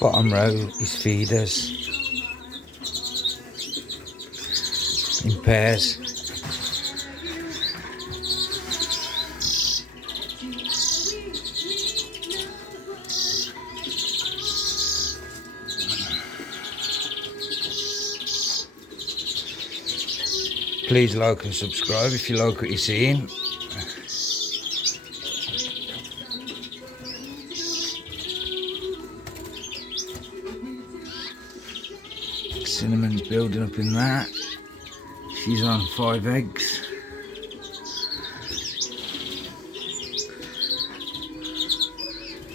Bottom row is feeders in pairs. Please like and subscribe if you like what you're seeing. Cinnamon's building up in that. She's on 5 eggs.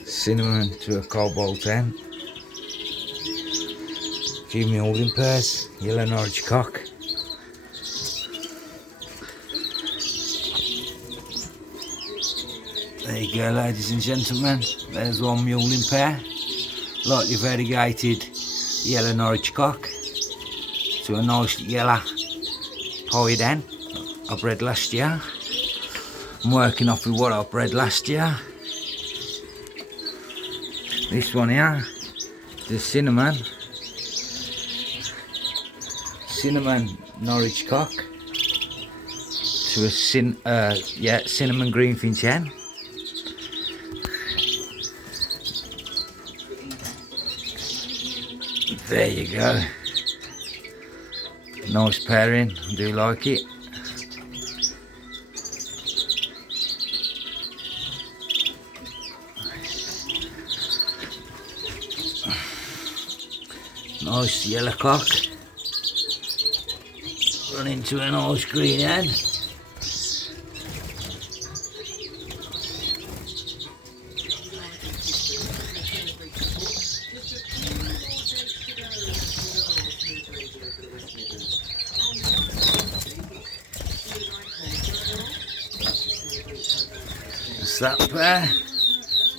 Cinnamon to a cobalt hen. Few moulding pairs. Yellow Norwich cock. There you go, ladies and gentlemen. There's one moulding pair. Lightly variegated yellow Norwich cock to a nice yellow pied hen I bred last year. I'm working off with what I bred last year. This one here, the cinnamon Norwich cock to a cinnamon greenfinch hen. There you go. Nice pairing, I do like it. Nice yellow cock. Run into a nice green hen. That's that pair.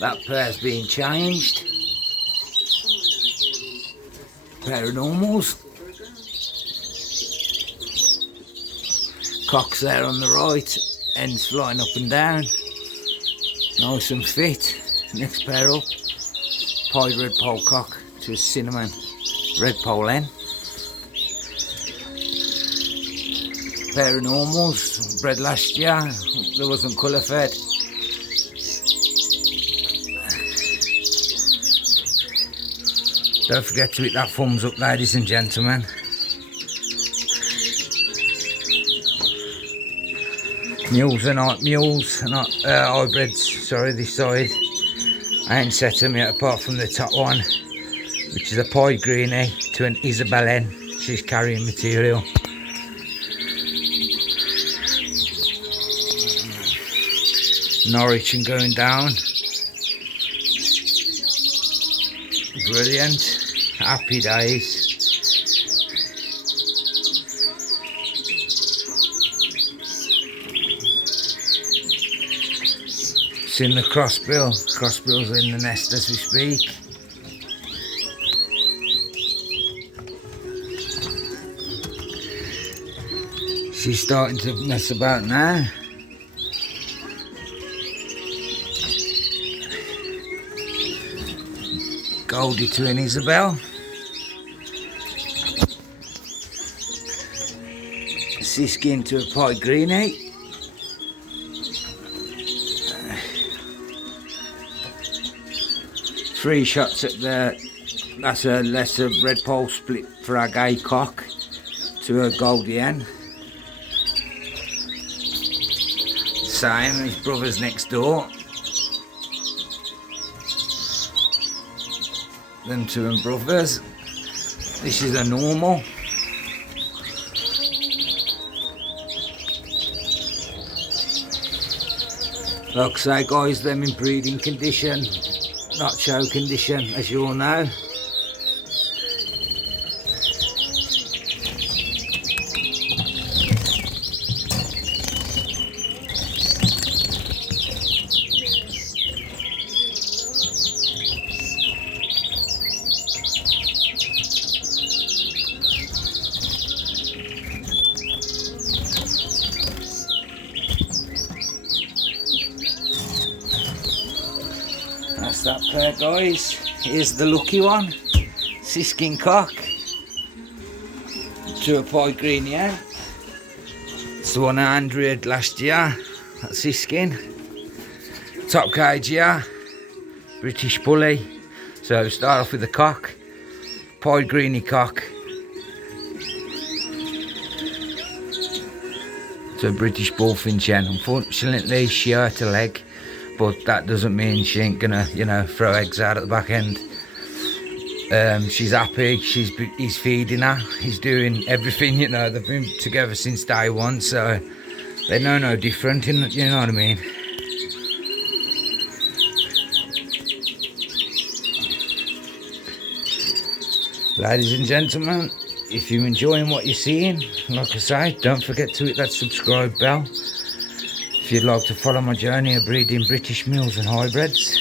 That pair's being changed. Pair of normals. Cock's there on the right, hens flying up and down. Nice and fit. Next pair up. Pied red pole cock to a cinnamon red pole hen. Pair of normals, bred last year. There wasn't colour fed. Don't forget to hit that thumbs up, ladies and gentlemen. Mules are not hybrids, sorry, this side. I ain't set them yet apart from the top one, which is a pied greenie to an Isabel hen. She's carrying material. Norwich and going down. Brilliant, happy days. It's in the crossbill. Crossbill's in the nest as we speak. She's starting to mess about now. Goldie to an Isabel. Siskin to a pied greenie. Three shots at the, that's a lesser red pole split for our gay cock to a Goldie hen. Same, his brother's next door. Them two and brothers. This is a normal. Like I say guys, them in breeding condition, not show condition, as you all know. That's that pair, guys. here's the lucky one. Siskin cock. To a pie green, yeah. It's the one I had last year. That's Siskin. Top cage, yeah. British bully. So start off with the cock. Pie greeny cock. To a British bullfinch hen. Unfortunately, she hurt her leg, but that doesn't mean she ain't gonna, you know, throw eggs out at the back end. She's happy. He's feeding her. He's doing everything. You know, they've been together since day one, so they know no different. You know what I mean? Ladies and gentlemen, if you're enjoying what you're seeing, like I say, don't forget to hit that subscribe bell. If you'd like to follow my journey of breeding British Mills and hybrids,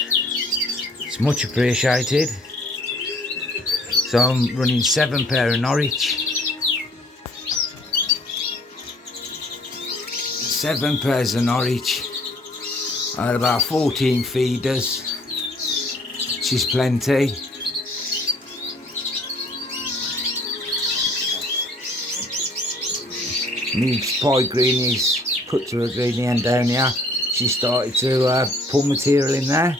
it's much appreciated. So I'm running 7 pair of Norwich. 7 pairs of Norwich. I had about 14 feeders, which is plenty. My pie greenies put to a greenie hen down here. She started to pull material in there.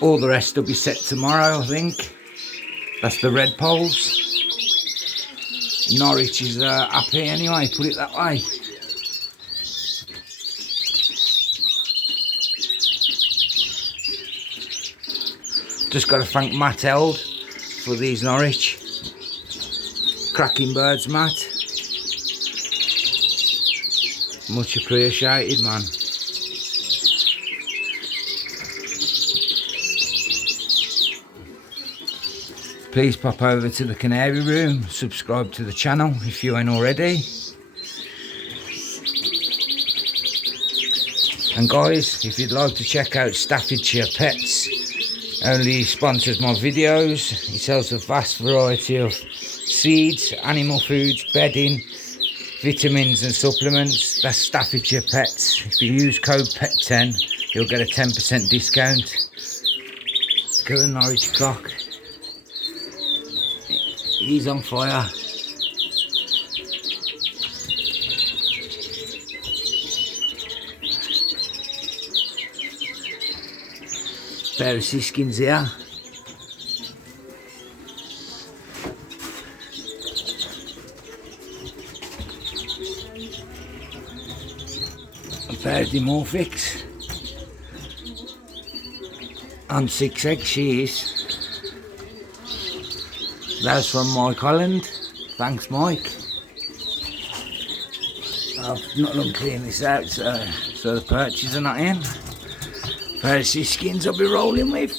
All the rest will be set tomorrow, I think. That's the red poles. Norwich is happy anyway, put it that way. Just got to thank Matt Held for these Norwich. Cracking birds, Matt. Much appreciated, man. Please pop over to the Canary room, subscribe to the channel if you ain't already. And guys, if you'd like to check out Staffordshire Pets, only sponsors my videos. He sells a vast variety of seeds, animal foods, bedding, vitamins and supplements. That's Staffordshire Pets. If you use code PET10, you'll get a 10% discount. Look at the Norwich cock. He's on fire. Pair of Siskins here. A pair of Dimorphics. On 6 eggs she is. That's from Mike Holland. Thanks, Mike. I've not long cleaned this out, so the perches are not in. Pair of Siskins I'll be rolling with.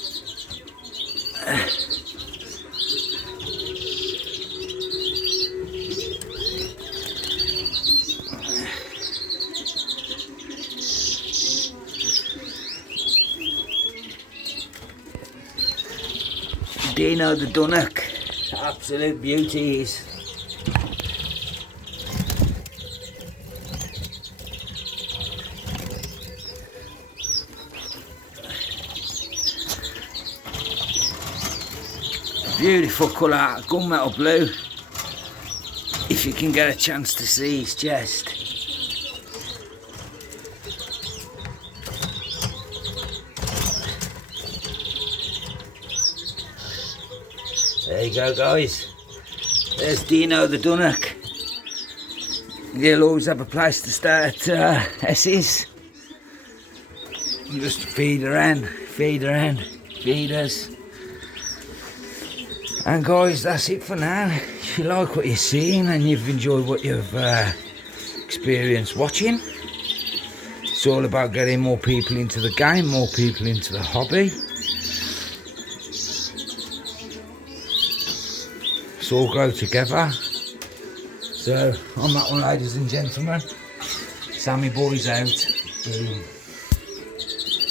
Dino the Dunnock. Absolute beauties. Beautiful colour, gunmetal blue. If you can get a chance to see his chest. There you go, guys. There's Dino the Dunnock. He'll always have a place to stay at S's. Just feed around, feeders. And guys, that's it for now. If you like what you're seeing and you've enjoyed what you've experienced watching, it's all about getting more people into the game, more people into the hobby. Let's all go together. So, on that one, ladies and gentlemen, Sammy Boy's out. Boom.